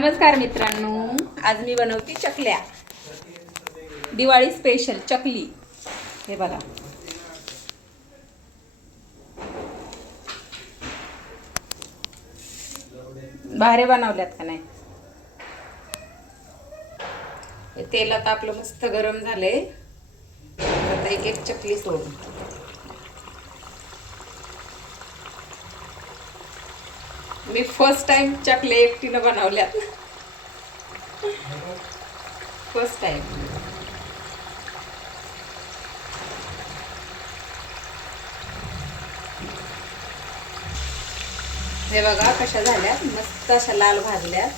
नमस्कार मित्रांनो, आज मी बनवते चकल्या. दिवाळी स्पेशल चकली. हे बघा, भारे बनवल्यात का नाही. तेल आता आपलं मस्त गरम झाले. आता एक एक चकली सोडून मी फर्स्ट टाइम चकल्या एकटीनं बनवल्यात. First time. हे बघा कशा झाल्यात, मस्त अशा लाल भाजल्यात.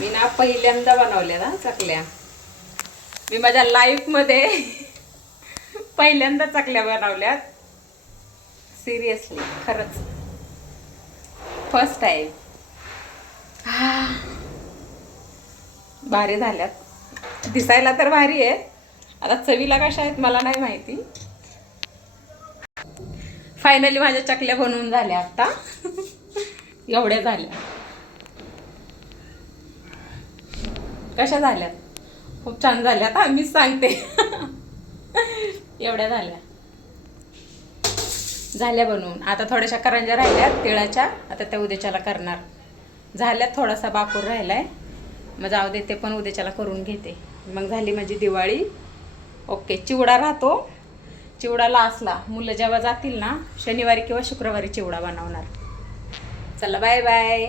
मी ना पहिल्यांदा बनवल्या ना चकल्या. मी माझ्या लाईफ मध्ये पहिल्यांदा चकल्या बनवल्यात. सिरियसली, खरंच फर्स्ट टाइम. भारी झाल्यात. दिसायला तर भारी आहे, आता चवीला कशा आहेत मला नाही माहिती. फायनली माझ्या चकल्या बनवून झाल्या. आता एवढ्या झाल्या. कशा झाल्यात? खूप छान झाल्यात. हा, मीच सांगते. एवढ्या झाल्या बनवून. आता थोड्याशा करंज्या राहिल्यात तिळाच्या, आता त्या उद्याच्याला करणार. झाल्यात, थोडासा बाकूर राहिलाय. मग जाऊ दे, ते पण उद्याच्याला करून घेते. मग झाली माझी दिवाळी. ओके. चिवडा राहतो, चिवडा लास्टला मुलं जेव्हा जातील ना, शनिवारी किंवा शुक्रवारी चिवडा बनवणार. चला, बाय बाय.